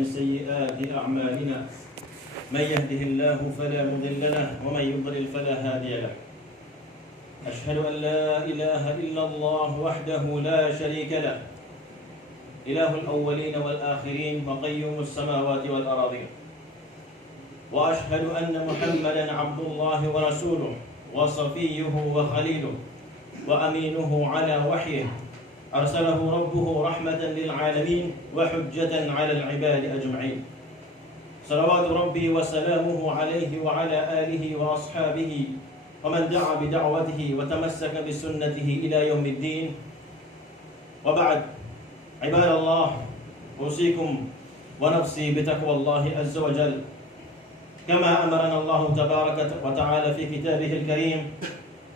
ومن سيئات أعمالنا من يهده الله فلا مضل له ومن يضلل فلا هادي له أشهد أن لا إله إلا الله وحده لا شريك له إله الأولين والآخرين وقيوم السماوات والأراضين وأشهد أن محمدا عبد الله ورسوله وصفيه وخليله وأمينه على وحيه أرسله ربه رحمة للعالمين وحجة على العباد أجمعين صلوات ربي وسلامه عليه وعلى آله وأصحابه ومن دعا بدعوته وتمسك بسنته إلى يوم الدين وبعد عباد الله أوصيكم ونفسي بتقوى الله عز وجل كما أمرنا الله تبارك وتعالى في كتابه الكريم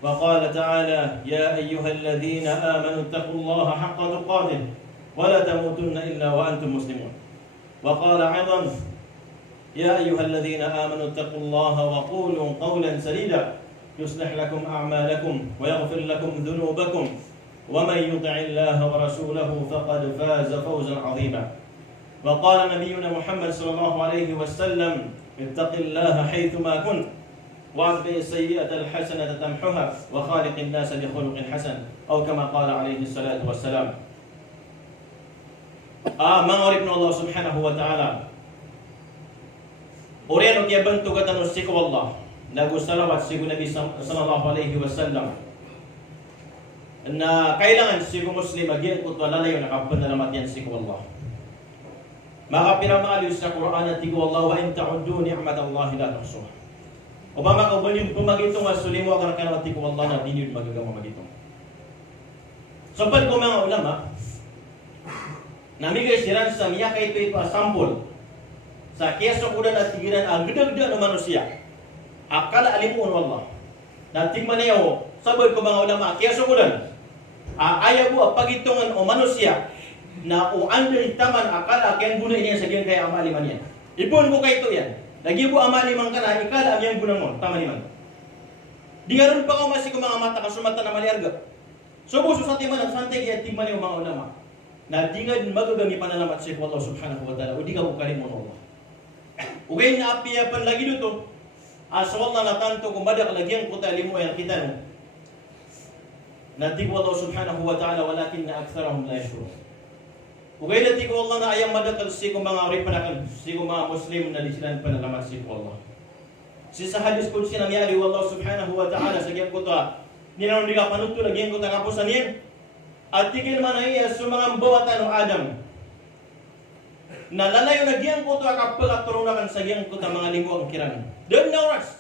وقال تعالى يا أيها الذين آمنوا اتقوا الله حق تقاته ولا تموتن إلا وأنتم مسلمون وقال أيضا يا أيها الذين آمنوا اتقوا الله وقولوا قولا سديدا يصلح لكم أعمالكم ويغفر لكم ذنوبكم ومن يطع الله ورسوله فقد فاز فوزا عظيما وقال نبينا محمد صلى الله عليه وسلم اتق الله حيثما كنت وأتبع السيئة الحسنة تمحها وخالق الناس بخلق حسن أو كما قال عليه الصلاة والسلام. Mga orib Allah subhanahu wa ta'ala, Orian o kaya bantu kata nusiku Allah nagu salawat sigu Nabi sallallahu alaihi wasallam na kailangan sigu Muslim agian kutwa lalayo nakapanalamat yan sigu Allah. Maka pinamaaliw sa Quran at tigo Allah wa in ta'uddu ni'matallahi la tuhsuha. Upama kau balik pemagitong asulimu akan kanawati ko Allah na dinid magagama magitong. So pag ko mga ulama, namigay siran sa miya kay ito sampol sa keso kudan at tigiran ang geda-geda ng manusia. Akala alimun wallah. Nating manayaw, sabay ko mga ulama, keso kudan. Ayaw ko pagitungan o manusia na o anday taman akala kaya guna niya sa diyan kaya amali man yan. Ipon ko kay ito yan. Lagi po amali man ka na, ikala ang yung gunang mo, tama ni man. Di nga rin pa ka masik mga mata kasumata na maliarga. So buso sa timan ang santay kaya timan yung mga ulama. Na di nga magagami panalamat sa Allah subhanahu wa ta'ala. O di ka bukarin mo Allah. Ugay na apiyapan lagi dito. Asa Allah na tanto kung badak lagyan ko tali mo yan kita no. Na di ko Allah subhanahu wa ta'ala walakin na aktharahum la yashurun. Ugay na ko Allah na ayang madakal si kong mga oripanakan, si kong mga Muslim na disilan panalamat si Allah. Si sa hadis kung sinangyari Allah subhanahu wa ta'ala sa gyan ko ta, ninanon di ka panuto na gyan ko ta kapusan yan. At tigil man ay sa mga bawatan ng Adam. Na lalayo na gyan ko ta kapagaturunakan sa gyan ko ta mga linggo ang kiran. Doon na oras.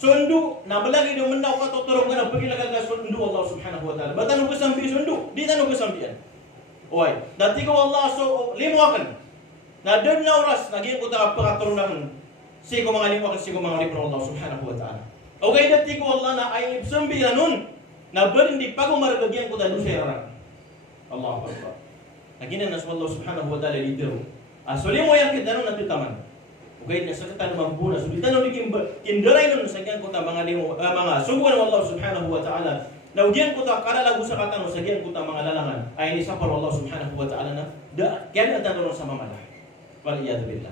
Sundo, nabalagi doon man na ako katuturong ka na pagilagal ka sundo Allah subhanahu wa ta'ala. Ba't anong kasambi sundo? Di tanong kasambihan. Oy, dati ko Allah so limuakan. Na doon na oras naging ko ta pagkaturunan si ko mga limuakan si ko mga libro Allah subhanahu wa ta'ala. Okay, dati ko Allah na ay ibsambi na nun na berindi pa ko maragagyan ko ta dusera. Allahu akbar. Naginan na Allah subhanahu wa ta'ala dito. So limo yang kita nun natutaman. Okay, nasa kita mambuna. So dito nun kindaray nun sa kyan ko ta mga limo mga subukan ng Allah subhanahu wa ta'ala. Naudian ko ta kada lagu sa katano sa diyan ko ta mga lalangan ay ni sapar Allah subhanahu wa ta'ala na kaya na tanong sa mamala. Wal iyad billah.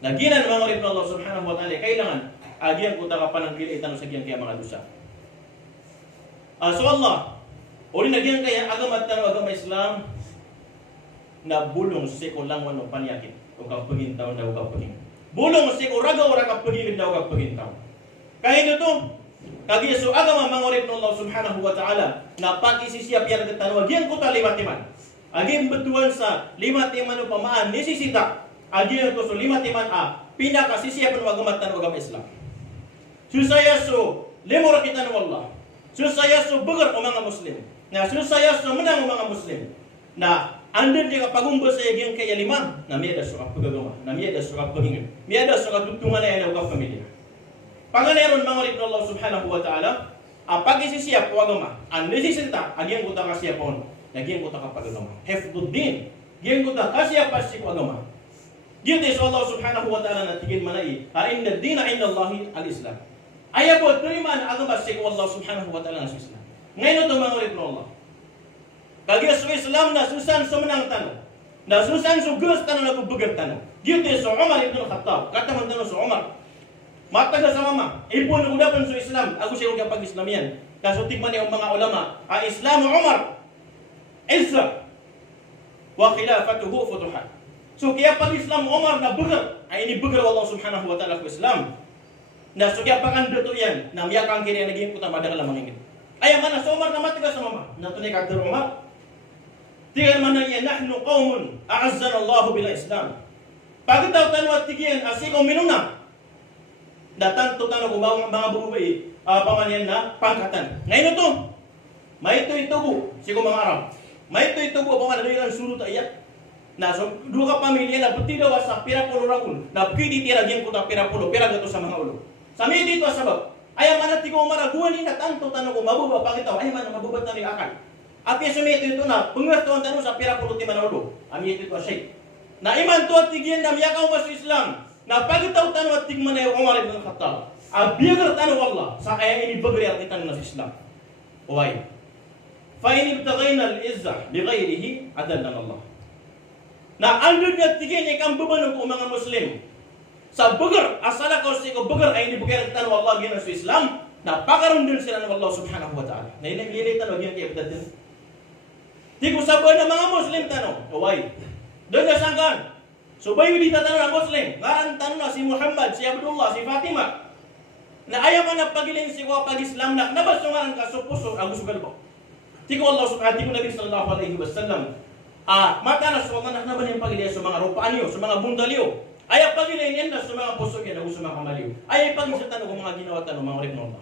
Naginan mga orib Allah subhanahu wa ta'ala kailangan adiyan ko ta kapanangkili tanong sa diyan kaya mga dosa. So Allah, ori nagiyan kaya agama tanong agama Islam na bulong si ko lang wano panyakit o kapagin taon daw kapagin. Bulong si ko ragaw ra kapagin daw kapagin taon. Kaya ito kagi so agama mangorib ng Allah subhanahu wa ta'ala na pag-isisiyap yan at tanong agyan ko ta limatiman aging betuan sa limatiman o pamaan nisisita agyan ko so limatiman pinakasisiyap ng agama tanong agama Islam susaya so limura kita ng Allah susaya so bagar o mga Muslim na susaya so menang o mga Muslim na andun di kapagumbo sa agyan kaya lima na miyada so kapagagama na miyada so kapagingin miyada so katutungan na yan ang pamilya. Panganeron mga orib ng Allah subhanahu wa ta'ala, ang pag-isisiyap o agama, ang nisisita, agyan ko ta kasiyapon, agyan ko ta kapagagama. Hefduddin, agyan ko ta kasiyapasik o agama. Dito sa Allah subhanahu wa ta'ala na tigil manai, inna dina inda Allahi al-Islam. Ayaw po, terima na agama sik o Allah subhanahu wa ta'ala na sa Islam. Ngayon ito mga orib ng Allah. Kagaya sa Islam na susan sumenang tanong. Na susan sugus tanong lagu beger tanong. Gitu so Umar ibn Khattab. Kata man tanong so Umar. Mataga sa mama. Ipon udapan so Islam. Ako siya kung kapag Islamian. Kasutik man yung mga ulama. Islam Umar. Izza. Wa khilafatuhu futuhat. So kaya pag Islam Umar na beger. Ay ini beger Allah subhanahu wa ta'ala ku Islam. Na so kaya paganda to yan. Na miyakang kiri naging puta madagal lamang ingin. Ay mana so Umar na mataga sa mama. Natunay kagdaro Umar. Tigan mana yan, nahnu qawmun a'azzana Allah bila Islam. Pagkataw tanwa tigian asikaw minuna. Datan to tanong kung mga bubay pamanyan na pangkatan. Ngayon ito, may ito bu, sigo mga Arab. May ito bu, pamanyan surut ayat. Na so, dua ka pamilya na pati daw sa pirapulo rakul. Na pwede tiragyan ko ta pirapulo, pira gato sa mga ulo. Sa may dito sabab, ayaw man at tigaw maraguan ni na tanto tanong kung mabuba, pagkataw, ayaw man mabubat na ni akal. At yung sumito ito na, panggat ang tanong sa pirapulo ti manolo. Ami ito siya. Na iman to at tigyan na miyakaw mas Islam. Na pagkataw tanong at tigman na yung Umar ibn Khattab. Abiyagar tanong Allah. Sa kaya ini bagri at itanong na sa Islam. Why? Fa'in ibtagayna al-izza bighayrihi adallan Allah. Na andun niya tigyan niya kang bumanong kung mga Muslim. Sa bagar, asala ko siya bagar ay ini bagri at tanong Allah gina sa Islam. Na pakaroon din sila ng Allah subhanahu wa ta'ala. Na inay tanong yan kaya patatin. Di ko sabihin ng mga Muslim tanong, why? Doon na sangkan. So bayo dito tanong ng Muslim, ngaran tanong na si Muhammad, si Abdullah, si Fatima. Na ayaw man na pagiling si ko pag-Islam na nabas yung ngaran ka, so puso, ang gusto ko. Di ko Allah subhanahu, di ko Nabi sallallahu alaihi wasallam. Mata na so mga naman yung pagiling sa mga rupaan niyo, sa mga bundaliyo. Ayaw pagiling yan na sa mga puso yan, na gusto mga kamaliw. Ayaw pagiling sa tanong kung mga ginawa tanong, mga ripnoma.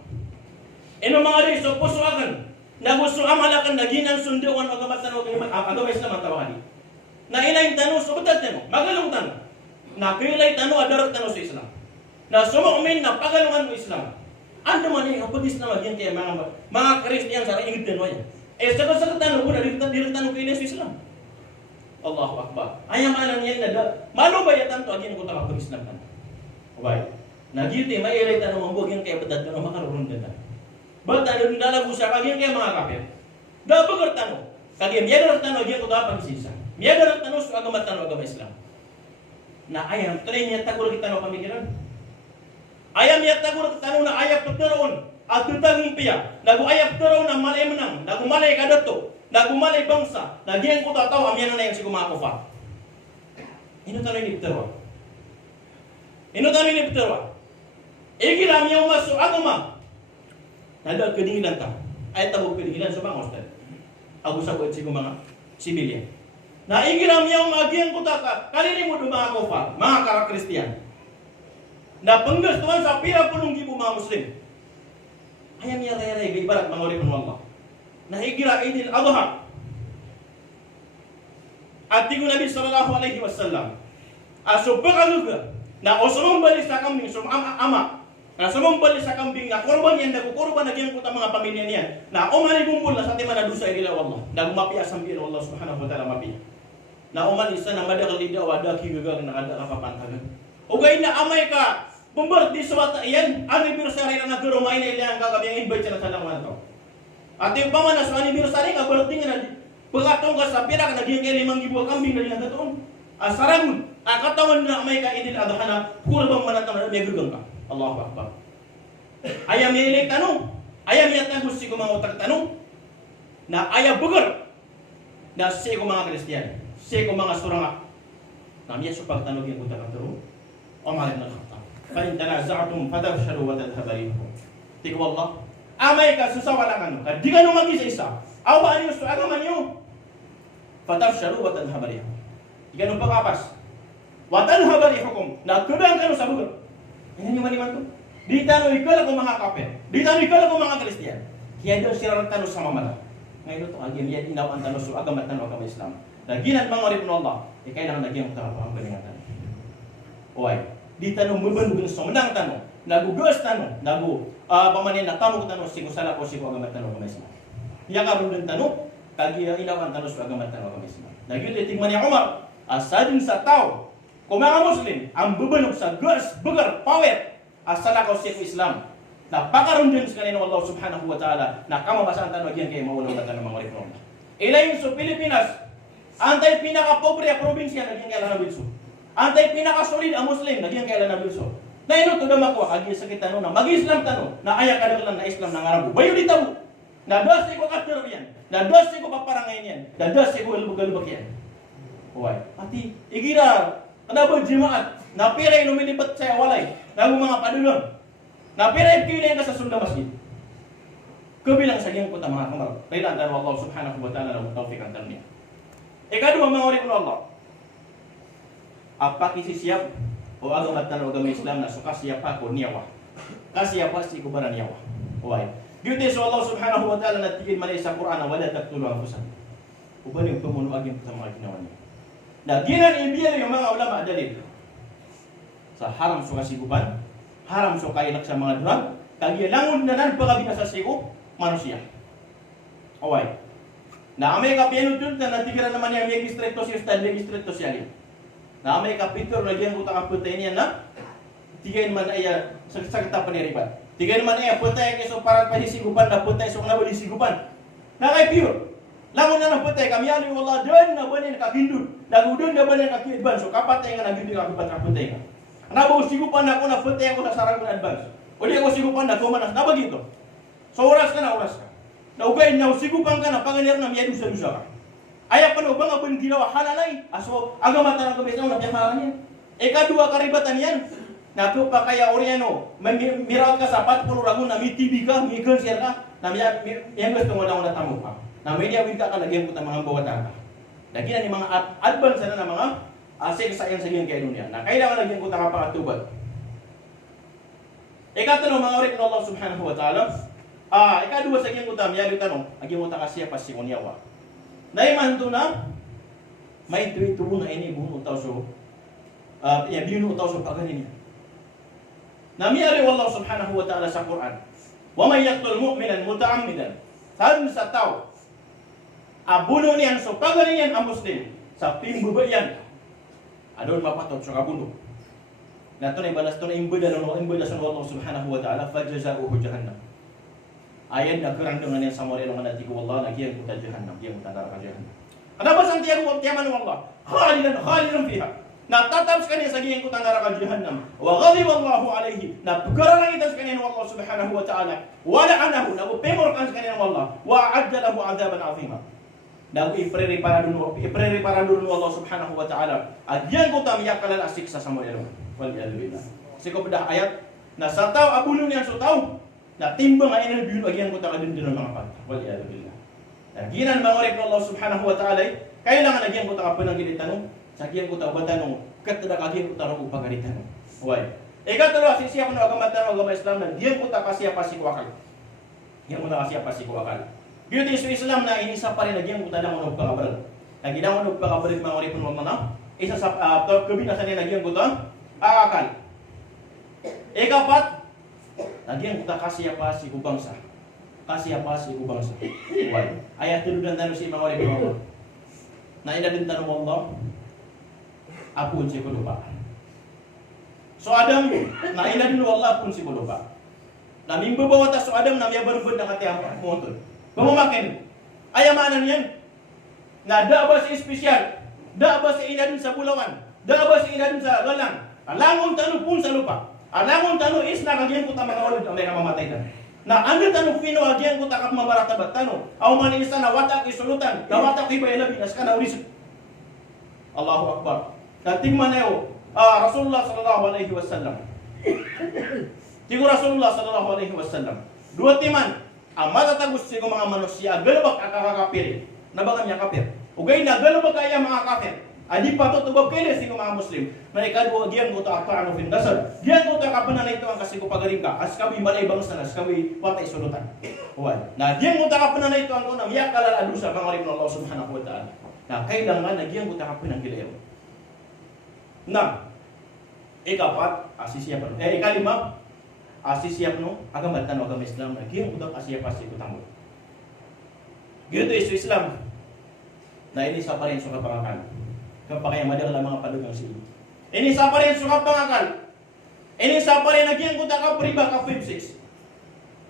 Ino mga rin, so puso akan. Na gusto amalakan na ginan sunduan agamat tanong agama Islam ang tawagan. Na inayin tanong sa batat mo, magalong tanong. Na kilay tanong adarat tanong sa Islam. Na sumumin na pagalungan mo Islam. Ando man yung kapag Islam yan kaya mga Kristiyan sa ingit din mo yan. Sagot tanong ko na dito tanong kilay sa Islam. Allahu Akbar. Ayaw manan yan na malo ba yatan to agin ko ta kapag Islam kan. Why? Na dito may ilay tanong ang bugyan kaya batat tanong makarurun din. Ba't ano nalago siya kagyan kaya mga kapit? Dabagar tanong. Kagyan miyagar tanong agyan ko dapat pagsisa. Miyagar tanong sa agamat tanong agama Islam. Na ayam, tuloy niya tagur kita tanong pamikiran. Ayam niya tagur tanong na ayap pagkaroon. At tutagong piya. Nagu ayap pagkaroon na malay menang. Nagu malay kadato. Nagu malay bangsa. Nagyan ko tataw amyan na yung si kumakofa. Ino tanong ni Peterwa. Ino tanong ni Peterwa. Ikiram niya umaso agama. Nada kedinginan ta. Ay tabog kedinginan sa mga hostel. Ako sa buhat sigong mga sibilyan. Na igiram niya umagian ko ta kalini mo do mga kofa, mga kara-Kristiyan. Na penggustuhan sa pira pulong gibo mga Muslim. Ayam niya ray-ray ibarat mga uri ng Allah. Na igira idil adha. At tigo Nabi sallallahu alaihi wasallam. Aso pagkaluga na osomong balik sa kambing ama. Na sumumpal sa kambing na korban yan, nagkukorban na giyan ko ta mga pamilya niya. Na umali bumbul na sa tima na dusa ila Allah. Nagmapi asambiyan Allah subhanahu wa ta'ala mapi. Na uman isa na madakal lida wada kigagang na kada kapapantagan. Ugay na amay ka, bumbar di sa wata iyan, anniversary na nagkarumay na ilang kakabiyang invite siya na sa lang to. At yung paman na sa anniversary ka, balating na pagkatong ka sa pira ka, naging kay 5,000 kambing na niya katoon. Sarang, katawan na amay ka idil adha na, kurbang manatang na may gagang ka. Allahu Akbar. Ayam milik tanong. Ayam yat na gusto ko mga utak tanong. Na ayam bugar. Na siya ko mga Kristiyan. Siya ko mga suranga. Na miya sa pagtanong yung utak at turo. O malit na kata. Fa'in tanaza'atum fadabsharu wa tadhabarikum. Tigo Allah. Amay ka susawa lang ano. Di ka nung mag-isa-isa. Awa niyo sa agaman niyo. Fadabsharu wa tadhabarikum. Di ka nung pagkapas. Wa tadhabarikum. Nagkudang ka sa bugar. Yan yung maniman ko. Di tanong ikaw ako mga kapit. Di tanong ikaw ako mga Kristiyan. Kaya daw sila tanong sa mamala. Ngayon ito, agyan yan inaw ang tanong sa agamat tanong agama Islam. Naginan mga orip ng Allah. Kailangan nagyan ang tarapang balingatan. Uy, di tanong mubandugan sa manang tanong. Nagugas tanong. Pamanin na tanong ko tanong. Sigo sala ko sigo agamat tanong agama Islam. Yang karoon ng tanong. Kaya inaw ang tanong sa agamat tanong agama Islam. Nagyan tingman niya Umar. Asadin sa tao. Kung mga Muslim, ang bubanog sa gas, bugar, power, asala ko siya Islam. Napakaroon din sa kanina Allah subhanahu wa ta'ala na kamabasaan tanong yan kayo mawalaw na tanong mga reform. Ilayin sa Pilipinas, Antay pinaka-pobre ang probinsya, naging kailan na bilso. Antay pinaka-solid ang Muslim, naging kailan na bilso. Na ino to damakuha, kagi sa kita na mag-Islam tano, na ayak kadaglan na Islam ng Arabo. Bayo di tabo. Na dos ko katero yan. Na dos ko paparangayin yan. Na dos ko galubag yan. Huwag. Ati, igira, kada ba jimaat, na piray lumilipat sa walay, na mga padulong. Na piray kinayin ka sa sunda masjid. Kabilang sa iyang puta mga kamar. Kailan taro Allah subhanahu wa ta'ala ng tawfiq ang tanmiya. Ikadua mga uri ko Allah. Apa kisisiyap o agamat na agama Islam na so kasiyapa ko niyawa. Kasiyapa si kubaran niyawa. Huwag. Giyuti so Allah subhanahu wa ta'ala natigin man sa Quran na wala tagtulo ang pusan. Uban yung pumunuag yung sa mga ginawa niya. Na ginan ibiyal yung mga ulama dalil. Sa haram so kasiguban, haram so kailak sa mga drug, kagilangon na nan pagabina sa sigo, manusia. Huwag. Na amay kapiano dun na natigiran naman yung registrito siya, style registrito siya rin. Na amay kapitor na giyang utang ang putay niya na tigay naman ay sakita paniriban. Tigay naman ay putay kayo so para pahisigupan na putay so nabalisigupan. Na kay pure. Langon na ng putay kami yan yung Allah doon na banin kakindun. Nagudun na banin kakidban so kapatay nga nagindi kakibat na putay ka. Nabusigupan na ako na putay ako sa sarang na advance. O di ako sigupan na kumanas. Nabagito. So oras ka na oras ka. Naugay na sigupan ka na panganir na miya dusa-dusa ka. Ayaw pa na ubang abang ginawa halalay. Aso, agamatan ang kabisang nabiyaharan yan. Ikadua karibatan yan. Nato pa kaya oriano, mirawat ka sa 40 ragun na may TV ka, may concert ka, na yung gusto mo lang natamo ka. Na may niyawin ka lagyan ko ng mga bawatan ka. Lagyan ni mga advance na ng mga asik-sayan sa ganyan kayo niya. Na kailangan lagyan ko ng pangatubad. Ikatulong mga orik ng Allah subhanahu wa ta'ala. Ikadua sa ganyan ko tamiyali tanong, agyan mo ta kasya pas si Unyawa. Naiman to na, may tuwi-tubo na ini buong utaw so, binu utaw so paganin niya. Namiyari Allah subhanahu wa ta'ala sa Quran, wa may yaqtul mu'minan muta'ammidan, saan sa tao, abuno niyan so paganin yan ang Muslim, sa pimbubayan, adon mapatot so kabuno. Nato na ibalas to na imbada sa Allah subhanahu wa ta'ala, fajaza'uhu jahannam. Ayan na kerandungan yang sama dengan nanti ku Allah lagi yang kita jahannam dia mutandar ka jahannam. Ada basan tiang wa tiaman Allah. Khalidan fiha. Na tatap sekali sagi yang kutandar ka jahannam. Wa ghadiba Allahu alaihi. Na pugara lang itas sekali Allah subhanahu wa ta'ala. Wa la'anahu na upemor kan sekali Allah. Wa a'adda lahu 'adaban 'azima. Na iprepara dulu Allah subhanahu wa ta'ala. Adyan ko tam yakalan asiksa sa mo yelo. Wal yalbillah. Siko bedah ayat na sa tao abulun yang so tao na timbang ay nabiyun agian ko takadun din ng mga pata. Waliyadu billah. Naginan mga orik ng Allah subhanahu wa ta'ala, kailangan agian ko takapunang gilitanong, sa agian ko takabatanong, katada agian ko tarong upagalitanong. Huwag. Ikatalo, sisiya ko na agamatanong agama Islam na diyan ko takasya pasikuakal. Diyan ko nakasya pasikuakal. Dito sa Islam na inisa pa rin agian ko tanang unong pagkabaral. Naginang unong pagkabaral mga orik ng Allah na, isa sa kabinasan niya agian ko ito, akal. Ikapat, lagi kita kasih apa si kubangsa. Kasih apa si kubangsa. Why? Ayat itu dan tanu si mga oleh Allah. Na ina din tanu Allah. Apun si lupa. So Adam na ina din Allah pun si lupa. Na mimbo bawa ta so Adam na miya berbun na kati apa motor. Pemamakin. Aya mana niyan? Na da ba si spesial. Da ba si ina din sa bulawan. Da ba si ina din sa galang. Alangon tanu pun sa lupa. Alangon tanu is na kagian ko ta mga ulod ang mga mamatay na. Na ano tanu pino agian ko ta kap mabaratabat tanu. Aw man isa na watak isulutan, na watak iba ilabi nas kana ulis. Allahu Akbar. Dating maneo Rasulullah sallallahu alaihi wasallam. Tigo Rasulullah sallallahu alaihi wasallam. Dua timan amata tagus sigo mga manusia galbak akakapir. Nabagan niya kafir. Ugay na galbak kaya mga kafir. Adi patut ubab kailan sino mga Muslim. Mereka dua gian ko ta ano fin dasar. Gian ko ta kapanan ito ang kasi ko pagaring ka. As kami balay bangsa as kami watay sulutan. Huwag. Na gian ko ta kapanan ito ang kunam yak kalal adusa mga rin ng Allah subhanahu wa ta'ala. Na kailangan na gian ko ta kapanan gilayo. Na ikapat asisiyap no. Ikalima asisiyap no agama tan agama Islam na gian ko ta asiyap asi ko tamo. Gitu isu Islam. Na ini sa parin sa kapangakan. Kapag madala mga padugang sila. Ini sa pa rin sukat pangakal. Ini sa pa rin nagyan ko taka priba ka 5-6.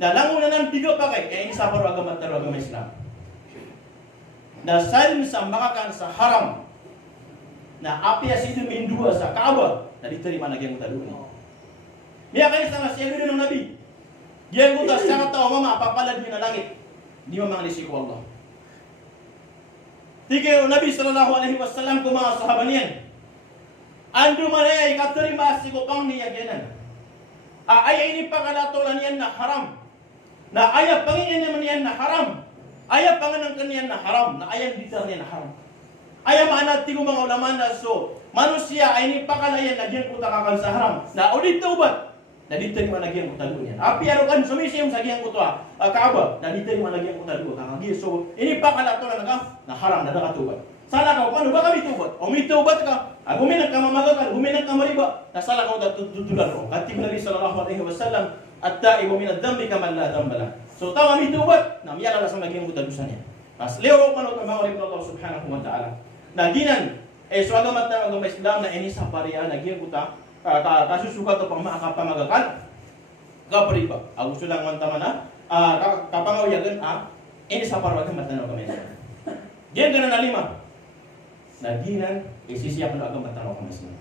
Nalango na ng bigo pa kay. Ini sa pa rin agama taro agama Islam. na salin sa makakan sa haram na apya sido mindua sa Kaaba na diterima na gyang taluan. Niya kayo sa siya ng Nabi. Gyang ko ta sa tao mama papalad ni na langit. Di mamangalisik ko Allah. Tiga Nabi sallallahu alaihi wasallam ko mga sahabat niyan. Ando manay ikaterima si ko pang niya gyanan. Ay ini pakalatolan yan na haram. Na ayah panginin naman yan na haram. Ayah panganang kaniyan na haram. Na ayah bitar niya na haram. Ayah maanati ko mga ulama na so. Manusia ay ini pakalayan na diyan ko takakal sa haram. Na ulit taubat. Na diterima na diyan ko taluan yan. Api ano kan sumisiyam sa diyan ko to Kaaba. Na diterima na diyan ko taluan. Kakagi so ini pakalatolan na haram na nakatubat. Salah kau paano ba kami tubat? O may tubat ka. Guminang ka mamagakan. Guminang ka mariba. Na salah kau tutulan mo. Kati Nabi sallallahu alaihi wasallam. At-ta'ibu min ad-dambi kaman la dhanba lah. So tawa mi tubat na miyala sa maging mutadusan niya. Mas leo pa no mga rib Allah subhanahu wa ta'ala. Naginan so agamat na agama Islam na ini sa paria naging buta kasusuka to pang makapamagakan. Kapariba. Ako sulang man tama na kapangawiyagan ini sa parwa agamat na agama Islam. Diyan kana na lima. Naginan isisiya pa no agamat na agama Islam.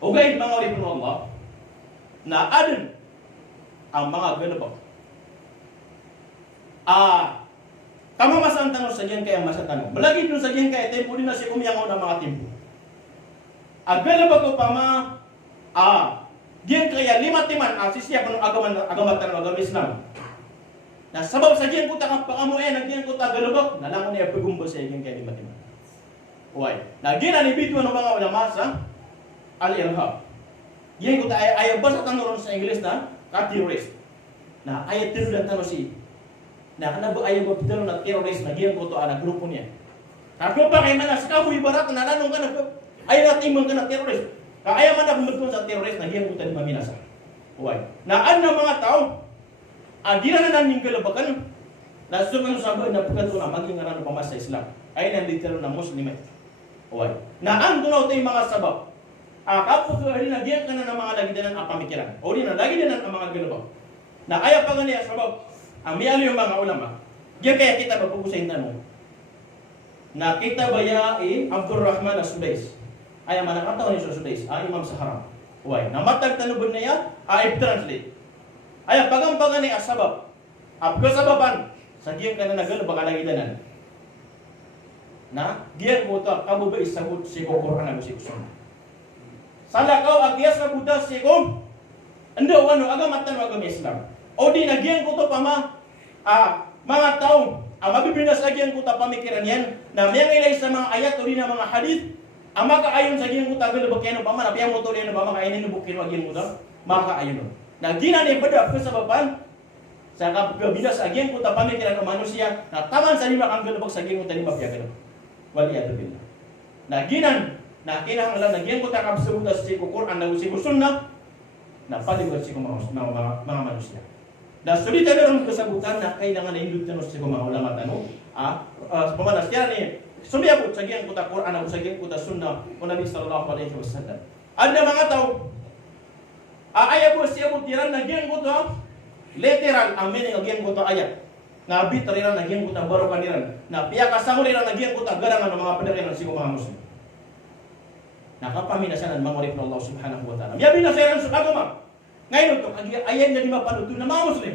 Okay, mga rib Allah na adun ang mga galabak. Kama masang tanong sa diyan kaya masa tanong. Malagi dun sa diyan kaya tempo din na si umyangaw ng mga tempo. Ang galabak ko pa diyan kaya lima timan sisiya pa ng agamat ng agama Islam. Na sabab sa diyan ko takang pangamuin, diyan ko tagalabak, nalangon niya pagumbo sa diyan kaya lima timan. Why? Nagina ni bituan ng mga ulama sa al-irhab. Diyan ko tayo ayaw basa tanong sa English na terrorist. Na ayat tiru dan tano si. Na kana ba ayaw ba pitalo na terrorist na giyan ko to ana grupo niya. Ako pa kay manas ka bu ibarat na nanong ka na ayaw na timong ka na terrorist. Ka ayaw man na pumutol sa terrorist na giyan ko tani maminasa. Why? Na ano mga tao dira na naning galabakan. Na sumang sabi na pagkato na maging ano pa sa Islam. Ay nang ditero na Muslim. Why? Na ando na tay mga sabab. Kapag rin nagyan ka na ng mga lagidanan ang pamikiran. O rin na lagidanan ang mga galabak. Na ayaw pa nga niya sabab. Ang miyalo yung mga ulama. Diyan kaya kita mapag-usayin tanong. Na kita ba Abdul Rahman as-Sudais. Ayaw manakataw ni Sudais. Imam sa haram. Why? Na matag tanubod na yan. I-translate. Ayaw pagang niya sabab. Kasababan. Sa diyan ka na nagalabak ang lagidanan. Na diyan ko ito. Kamu ba isabot si Quran ang si Kusun. Salah kau agias na Buddha sikom. Ando agamat ng agama Islam. O di nagyan ko to pama mga tao mabibinas nagyan ko ta pamikiran yan na may ilay sa mga ayat o di na mga hadith makaayon sa nagyan ko ta galabakyan o pama napiyang mo to rin na ba makainin o bukin o agyan mo ta makaayon o. Nagyan na ipada ko sa bapan sa kabinas agyan ko ta pamikiran o manusia na taman sa lima kang galabak sa agyan ko ta lima piyagan. Waliyadu billah. Nagyan na kinahanglan nagyan ko ta kabsabutas si Quran na si Sunnah na paliwat si mga manusia. Na sulit na ang kasabutan na kailangan na hindut na si mga ulama tanong pamanas kaya ni sumiyabot sa giyang ko ta Quran na sa giyang ko ta Sunnah o Nabi sallallahu alaihi wasallam. Ada mga tao ayaw siya mo tiran na giyang ko ta literal ang meaning ng giyang ko ta ayat. Na bitariran na giyang ko ta baro kaniran. Na piyaka sanguliran na giyang ko ta garangan ng mga padariran si mga muslim. Nakapaminasanan mga rib Allah subhanahu wa ta'ala. Miyabi na sa sa agama. Ngayon ito, ayan na lima panuto na mga Muslim.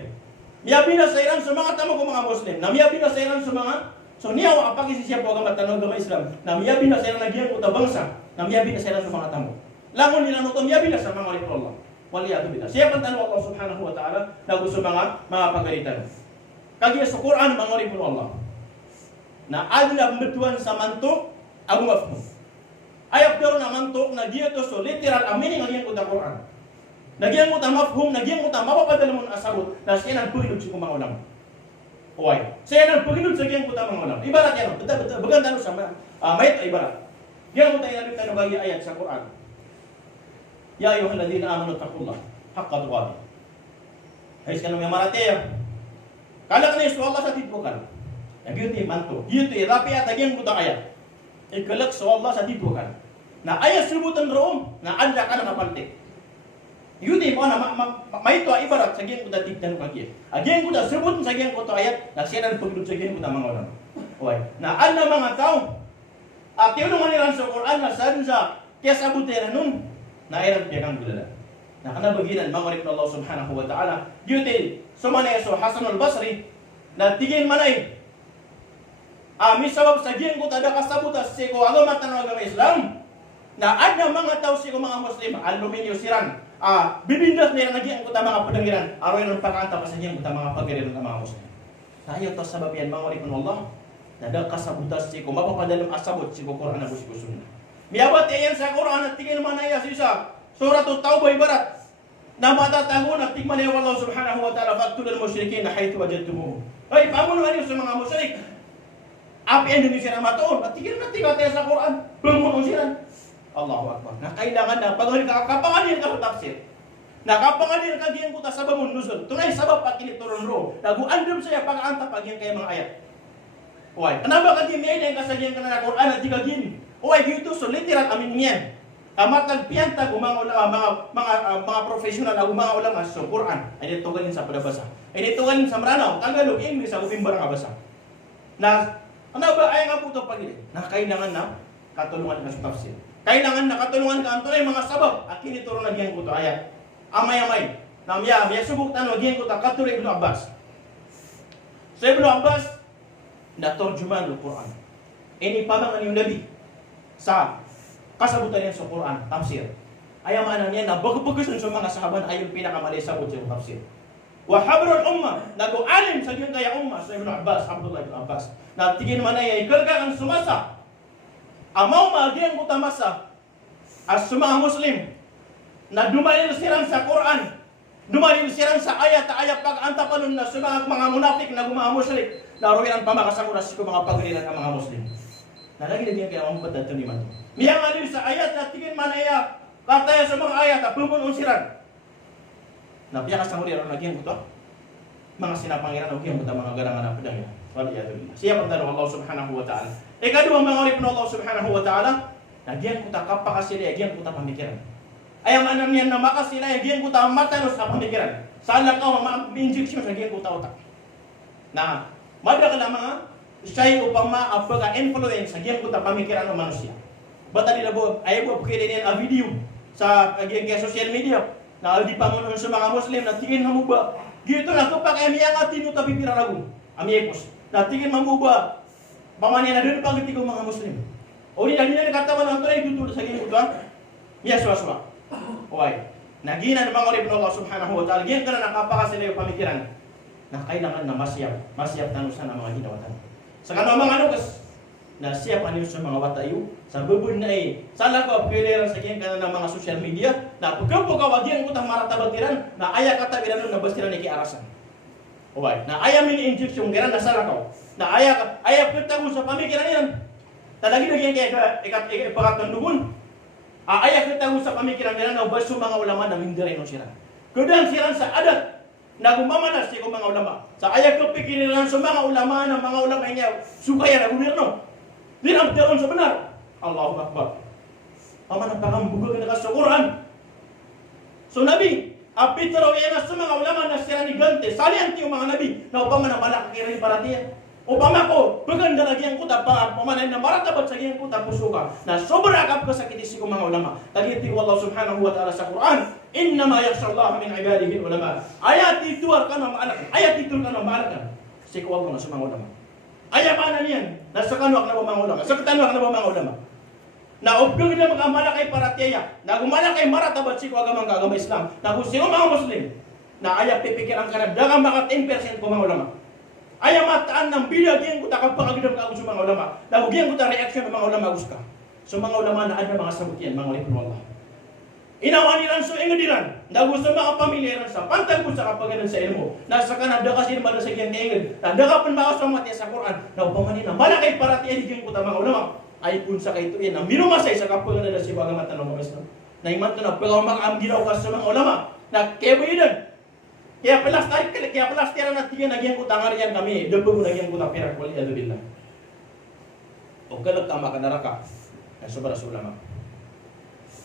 Miyabi na sa sa mga tamo ko mga Muslim. Na miyabi na sa sa mga so niyaw ang pag-isisya po agama tanong agama Islam. Na miyabi na sa nagyan ko ta bangsa. Na miyabi na sa mga tamo. Langon nila no to miyabi na sa mga rib Allah. Waliyadu billah. Siya pang tanong Allah subhanahu wa ta'ala na gusto mga pagalitan. Kagaya sa Quran mga rib Allah. Na adla betuan sa mantok ang mafhum. Ayat pero na mantok na dia to so literal ang meaning ng iyang Quran. Nagyan mo ta mafhum, nagyan mo ta mapapadala mo ng asabot na siya nang pagilod sa mga ulam. Why? Siya nang pagilod sa iyang mga ulam. Ibarat yan. Baganda no sa mayat ibarat. Diyan mo tayo nabit na bagi ayat sa Quran. Ya ayyuhalladhina amanu taqullaha haqqa tuqatih. Ayos ka nang marate. Kala ka na Yesu Allah sa titbukan. Nagyuti mantok. Yuti rapi at nagyan mo ta ayat. Ikalak sa Allah sa titbukan. Na ayat sebutan room na anda ka na napaltik. Yuti mo na may ito ibarat sa giyang ko da tignan kagya. Agyan ko da sebutan sa giyang ko to ayat na siya na pagdud sa giyang ko ta mga ulam. Okay. Na ano mga tao, at yun naman nilang sa Quran na sabi sa kaya sabutin nun, na iran kaya kang gulala. Na kanabaginan, mga rin Allah subhanahu wa ta'ala, yuti, sumanay so Hasan al-Basri, na tigin manay, misabab sa giyan ko tada kasabutas si ko agamat na agama Islam, na adna mga tao si ko mga Muslim, aluminyo siran, bibindas nila na giyan ko ta mga padangiran, aroy ng pagkanta pa sa giyan ko ta mga pagkiriran ng mga Muslim. Tayo to sabab yan, mga rin Allah, na kasabutas si ko, mapapadalang asabot si ko Quran na si ko sunnah. Miyabot yan sa Quran at tigil manaya sa Suratul Taubah ibarat, na matatago na tigman niya Allah subhanahu wa ta'ala faktulal musyrikin na haytu wajadtumuhu. Ay, pamunuhan niyo sa mga musyrik. Api Indonesia na matoon, at tigil na tiga tayo sa Quran, pangmunon sila. Allahu Akbar. Na kailangan na, pag kapanganin ka sa tafsir, na kapanganin ka diyan ko ta sababun nuzul, tunay sabab pag kinituron ro, naguandam saya pag-anta pag yan kay mga ayat. Uy, kenapa ka din may ka sa diyan ka na Quran at tigagin? Uy, dito so literal amin niyan. Matag piyanta mga profesional ang mga ulama sa Quran ay dito ganin sa padabasa. Ay dito ganin sa Maranao, Tagalog, English sa ubing barang abasa. Na ano ba ay nga puto pag na kailangan na katulungan ka sa tafsir. Kailangan na katulungan ka ang tunay mga sabab at kinituro na diyan ko to ayat. Amay-amay. Namya subuk tanong diyan ko ta katulad Ibnu Abbas. Sa Ibnu Abbas na turjuman ng Quran. Ini pamangan yung Nabi sa kasabutan niya sa Quran, tafsir. Ayaman niya na bagus-bagus sa mga sahabat ayon pinakamali sa tafsir. Wa habrul ummah, nago-alim sa diyan kaya ummah sa Ibnu Abbas, Abdullah ibn Abbas. Na tingin man ay ikalkan sumasa. Amaw magiyan ko tamasa as mga Muslim na dumail silang sa Quran, dumail silang sa ayat-ayat pag-antapanon na sa mga munafik na mga musyrik, naruyan ang pamakasanguras ko mga pagrilan ng mga Muslim. Nalagi na diyan kaya ang batad ni man. Miyang alin sa ayat na tingin man ay kataya sa mga ayat na pupunon silang. Napiya ka sa muli ron lagi ko to. Mga sinapangiran og yung mga garangan na pedang yan. Waliyadulillah. Siya pang Allah subhanahu wa ta'ala. Ikaduang mga urip ng Allah subhanahu wa ta'ala, nagyan ko ta kapakasila, nagyan ko ta pamikiran. Ayam anam niyan na makasila, nagyan ko ta matanos na pamikiran. Saan lang ka ma-injection sa nagyan ko ta utak. Na, madra ka lang mga siya upang ma-influence sa nagyan ko ta pamikiran ng manusia. Bata nila po, ayaw po pwede niyan a video sa kaya social media na di pa mo sa mga Muslim na tingin mo ba gito na to pa kaya miya nga tinu tabi pirarago amiyepos na tingin mo ba pamanya na doon pag ko mga Muslim o ni nila katawan ang tuloy dito sa gino ba miya swaswa oy nagina ng mga ribno Allah subhanahu wa ta'ala gian kana nakapakasila yung pamikiran na kailangan na masyap tanusan ang mga hinawatan sa kanang mga anugas na siya pa sa mga watayo sa bubun na sala ko pwede sa kanya ka ng mga social media na pagkampo ka wagyan ko tang maratabatiran na aya katabiran na bastiran ni kiarasan okay na aya min injection garan na sala ko na aya pagtago sa pamikiran yan talagi na kaya ipakat ng dugon aya pagtago sa pamikiran garan na baso mga ulama na mindire no siran kudan siran sa adat na gumamanas si mga ulama sa aya ko pikiran sa mga ulama na mga ulama niya sukaya na gobyerno din ang teron sa benar. Allahu Akbar. Paman ang pakambugo ka sa Quran. So Nabi, apitro yan sa mga ulama na sila ni Gante. Salian yung mga Nabi na upang manabala kakirin para diyan. Upama ko, paganda lagi ang kuta pa, pamanay na maratabat sa iyang kuta puso ka, na sobra kap ka sa kitisi ko mga ulama. Tagiti ko Allah subhanahu wa ta'ala sa Quran, innama yakhshallaha min ibadihi ulama. Ayat itu ka na maalak. Ayat itu ka na maalak. Si ko Allah na sa mga ulama. Ayaman niyan. Nasa kanwak na mga ulama. Sa katanwak na mga ulama. Na upgang na mga malakay paratiya. Na gumalakay maratabat si ko agamang agama Islam. Na kung sino mga Muslim. Na ayaw pipikiran ka na dagang maka 10% ko mga ulama. Ayaw mataan ng bilagyan ko takang pangagidam ka sa mga ulama. Na hugyan ko ta reaksyon ng mga ulama gusto ka. So mga ulama na ada mga sabot yan. Mga ulipin Allah. Inawan nilang so ingadiran. Na gusto mga pamilya sa pantag ko sa kapaganan sa ilmo. Nasa kanada kasi naman sa kiyang kaingad. Nandakapan mga sumatya sa Quran. Na upamanin na malakay paratiya higyan ko ta mga ulama. Ay kung sa kaito yan. Na mirumasay sa kapaganan na si Bagamat na mga Islam. Na iman to na pagkamakam ginaw ka sa mga ulama. Na kebuidan. Kaya pelas tira na tiyan nagyan ko tangarian kami. Dabo mo nagyan ko ta pirak wali adubillah. O kalag tama ka naraka. Ay sobra sa ulama.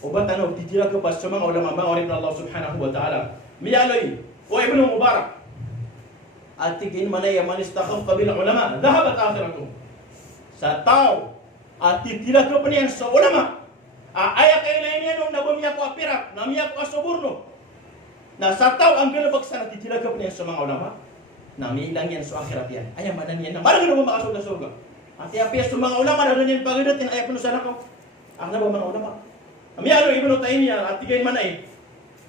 Obat ano titira ke pas sama ulama orang Allah Subhanahu wa taala. Miyaloy o Ibnu Mubarak. Atigin man ay man istakhaf bil ulama, dhahabat akhiratuh. sa tao at titila ko pa niyan sa ulama. Ayak kayo na yan nung nabamiya ko apirak, namiya ko asuburno. Na sa tao ang galabagsan at titila ko pa niyan sa mga ulama. Namilang yan sa akhirat yan. Ayaw manan yan na marang naman makasuga-suga. At iapiyas sa mga ulama na rin yan pagdating ayaw pa sana ko. Ang naman mga ulama. Namiya Ibn Taymiyyah at tigay man ay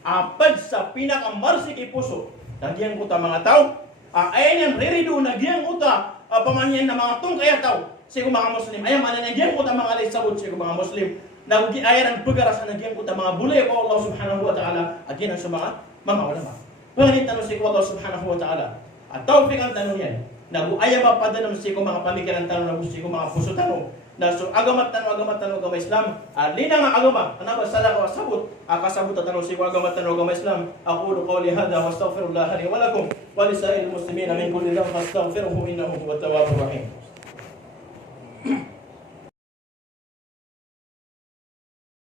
apad sa pinakamarsik ipuso. Nagyan ko ta mga tao. Ayan yan rirido nagyan ko ta pamanyan na mga tungkaya tao. Sigo mga Muslim. Ayaw manan nagyan ko ta mga alisabot sigo mga Muslim. Nagugi ayan ang pagkaras na nagyan ko ta mga bulay ko Allah subhanahu wa ta'ala. At yan ang sa mga ulama. Pangalit tanong sigo Allah subhanahu wa ta'ala. At tawfik ang tanong yan. Naguaya ba padanam sigo mga pamikiran tanong na sigo mga puso tanong. Na so agamat tanong Islam alina nga agama ana ba sala ko sabut akasabut tanong si agamat tanong Islam aqulu qawli hadha wa astaghfirullah li wa lakum wa li sa'il muslimin min kulli dhanbin fastaghfiruhu innahu huwat tawwabur rahim.